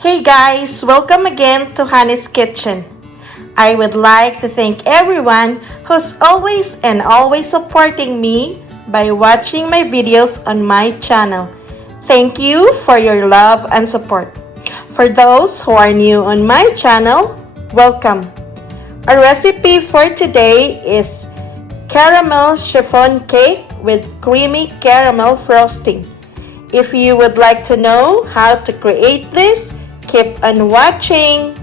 Hey guys, welcome again to Honey's Kitchen. I would like to thank everyone who's always supporting me by watching my videos on my channel. Thank you for your love and support. For those who are new on my channel, welcome. Our recipe for today is caramel chiffon cake with creamy caramel frosting. If you would like to know how to create this, keep on watching.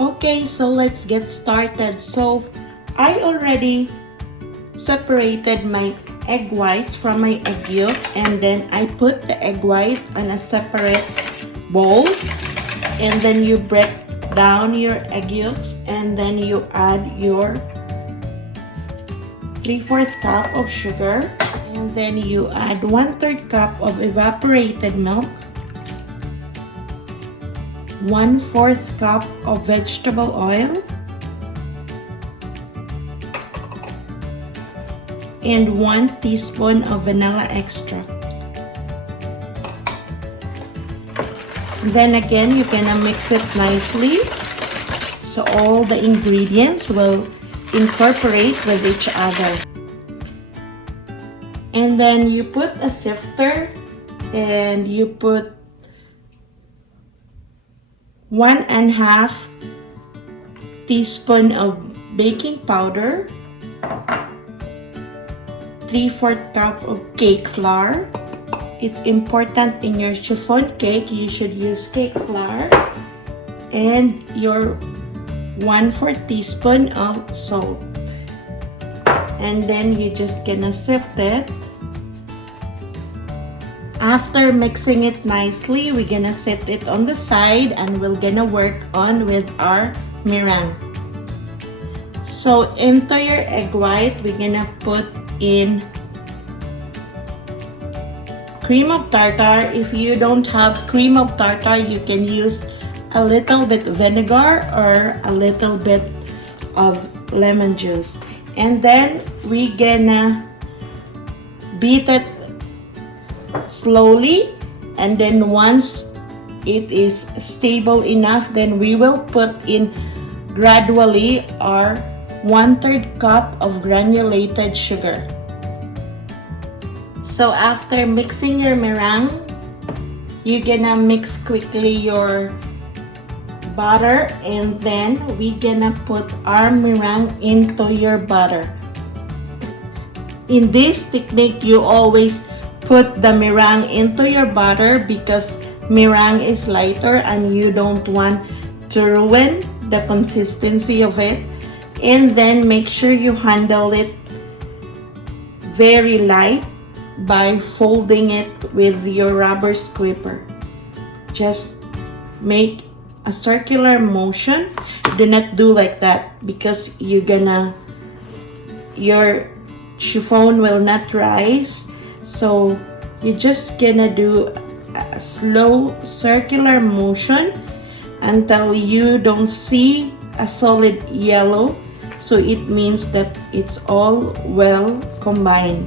Okay, so let's get started. So I already separated my egg whites from my egg yolk, and then I put the egg white on a separate bowl, and then you break down your egg yolks, and then you add your 3/4 cup of sugar, and then you add 1/3 cup of evaporated milk, 1/4 cup of vegetable oil, and 1 teaspoon of vanilla extract. Then again, you're gonna mix it nicely so all the ingredients will incorporate with each other. And then you put a sifter and you put 1.5 teaspoon of baking powder, 3/4 cup of cake flour. It's important in your chiffon cake, you should use cake flour, and your 1/4 teaspoon of salt. And then you just gonna sift it. After mixing it nicely, we're gonna set it on the side and we're gonna work on with our meringue. So into your egg white, we're gonna put in cream of tartar. If you don't have cream of tartar, you can use a little bit vinegar or a little bit of lemon juice. And then we're gonna beat it slowly, and then once it is stable enough, then we will put in gradually our 1/3 cup of granulated sugar. So after mixing your meringue, you're gonna mix quickly your butter, and then we're gonna put our meringue into your butter. In this technique, you always put the meringue into your butter because meringue is lighter and you don't want to ruin the consistency of it. And then make sure you handle it very light by folding it with your rubber scraper. Just make a circular motion. Do not do like that because your chiffon will not rise. So you're just gonna do a slow circular motion until you don't see a solid yellow. So it means that it's all well combined.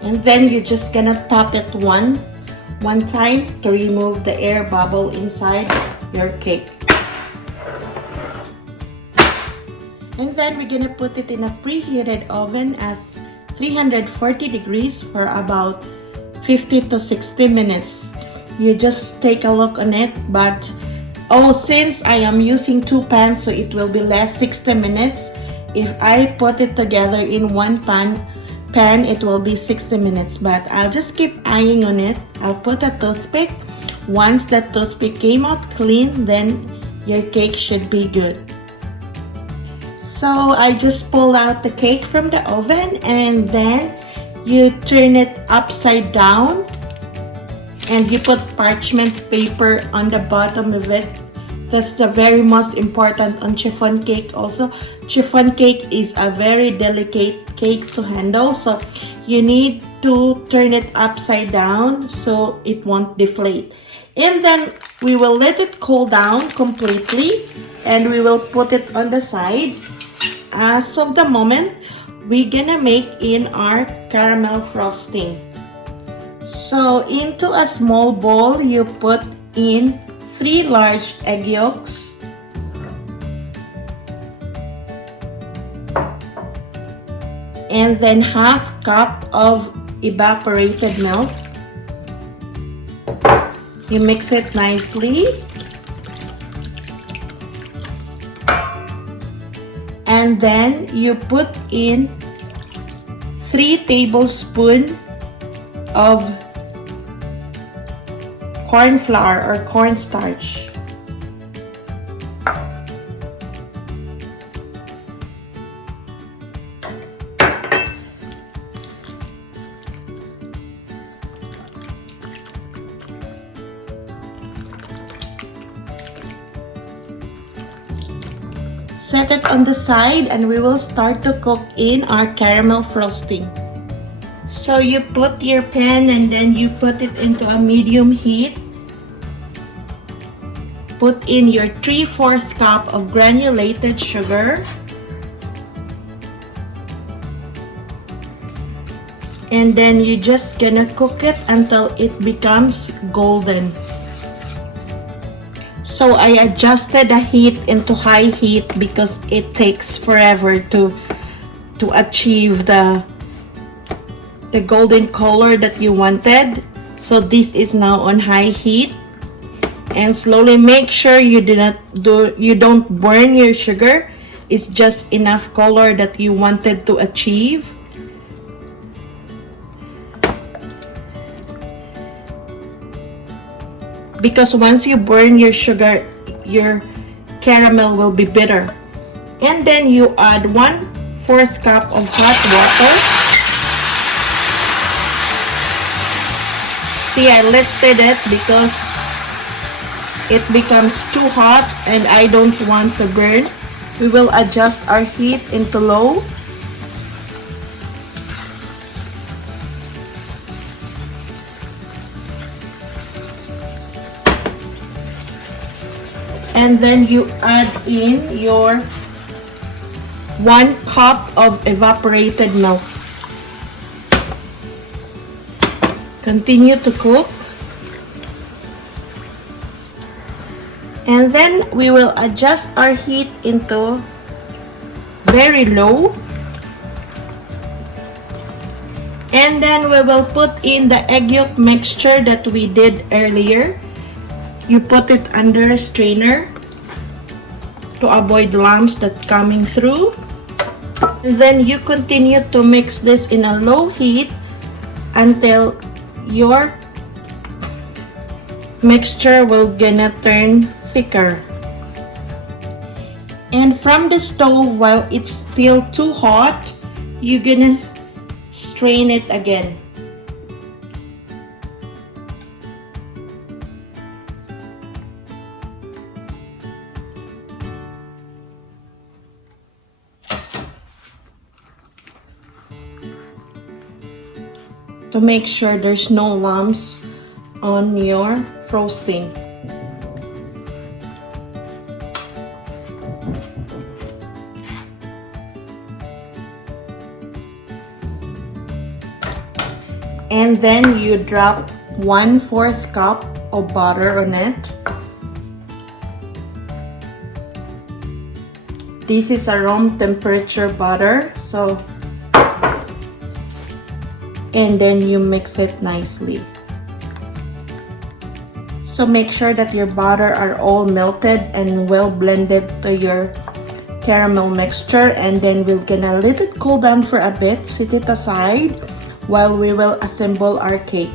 And then you're just gonna tap it one time to remove the air bubble inside your cake. And then we're gonna put it in a preheated oven at 340 degrees for about 50 to 60 minutes. You just take a look on it, but since I am using 2 pans, so it will be less 60 minutes. If I put it together in one pan, it will be 60 minutes, but I'll just keep eyeing on it. I'll put a toothpick. Once the toothpick came out clean, then your cake should be good. So I just pulled out the cake from the oven, and then you turn it upside down and you put parchment paper on the bottom of it. That's the very most important on chiffon cake also. Chiffon cake is a very delicate cake to handle, so you need to turn it upside down so it won't deflate. And then we will let it cool down completely, and we will put it on the side. As of the moment, we're gonna make in our caramel frosting. So into a small bowl, you put in 3 large egg yolks, and then half cup of evaporated milk. You mix it nicely, and then you put in 3 tablespoons of corn flour or cornstarch. Set it on the side, and we will start to cook in our caramel frosting. So you put your pan, and then you put it into a medium heat. Put in your 3/4 cup of granulated sugar. And then you're just gonna cook it until it becomes golden. So I adjusted the heat into high heat because it takes forever to achieve the golden color that you wanted. So this is now on high heat, and slowly make sure you don't burn your sugar. It's just enough color that you wanted to achieve. Because once you burn your sugar, your caramel will be bitter. And then you add 1/4 cup of hot water. See, I lifted it because it becomes too hot and I don't want to burn. We will adjust our heat into low. And then you add in your 1 cup of evaporated milk. Continue to cook. And then we will adjust our heat into very low. And then we will put in the egg yolk mixture that we did earlier. You put it under a strainer to avoid lumps that coming through. And then you continue to mix this in a low heat until your mixture will gonna turn thicker. And from the stove, while it's still too hot, you're gonna strain it again. To make sure there's no lumps on your frosting. And then you drop 1/4 cup of butter on it. This is a room temperature butter, so and then you mix it nicely. So make sure that your butter are all melted and well blended to your caramel mixture, and then we're gonna let it cool down for a bit, set it aside while we will assemble our cake.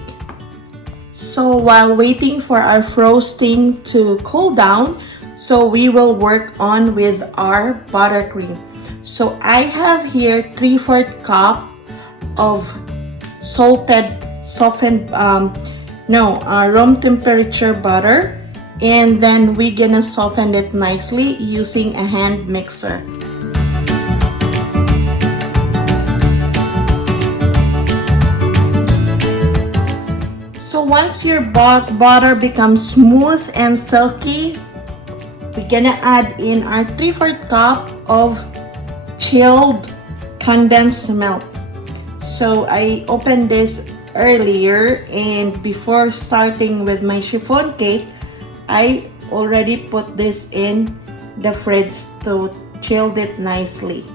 So while waiting for our frosting to cool down, so we will work on with our buttercream. So I have here 3/4 cup of softened room temperature butter, and then we're gonna soften it nicely using a hand mixer. So once your butter becomes smooth and silky, we're gonna add in our 3/4 cup of chilled condensed milk. So I opened this earlier, and before starting with my chiffon cake, I already put this in the fridge to chill it nicely.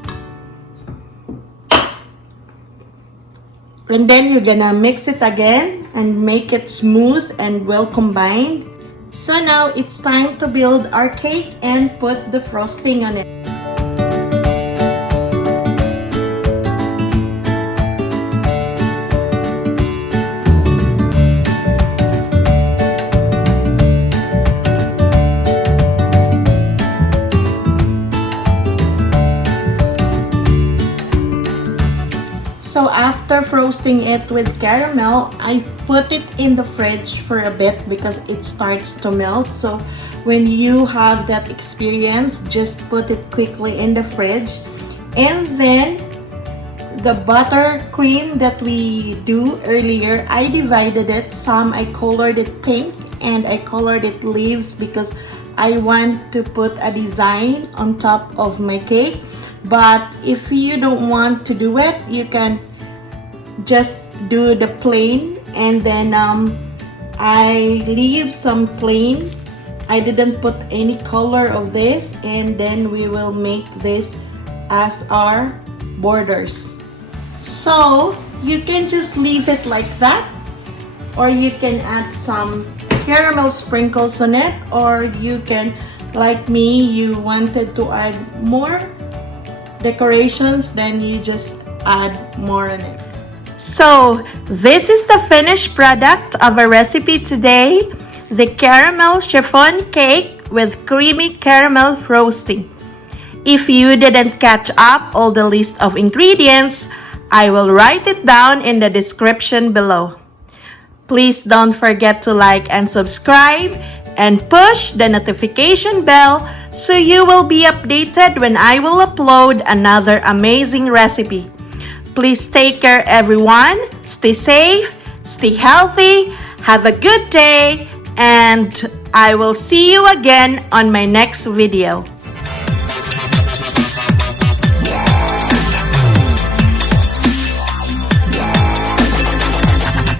And then you're gonna mix it again and make it smooth and well combined. So now it's time to build our cake and put the frosting on it. So after frosting it with caramel, I put it in the fridge for a bit because it starts to melt. So when you have that experience, just put it quickly in the fridge. And then the buttercream that we do earlier, I divided it. Some I colored it pink and I colored it leaves because I want to put a design on top of my cake. But if you don't want to do it, you can just do the plain, and then I leave some plain. I didn't put any color of this, and then we will make this as our borders. So you can just leave it like that, or you can add some caramel sprinkles on it, or you can, like me, you wanted to add more decorations, then you just add more on it. So this is the finished product of our recipe today, the caramel chiffon cake with creamy caramel frosting. If you didn't catch up all the list of ingredients, I will write it down in the description below. Please don't forget to like and subscribe and push the notification bell so you will be updated when I will upload another amazing recipe. Please take care, everyone. Stay safe, stay healthy, have a good day, and I will see you again on my next video.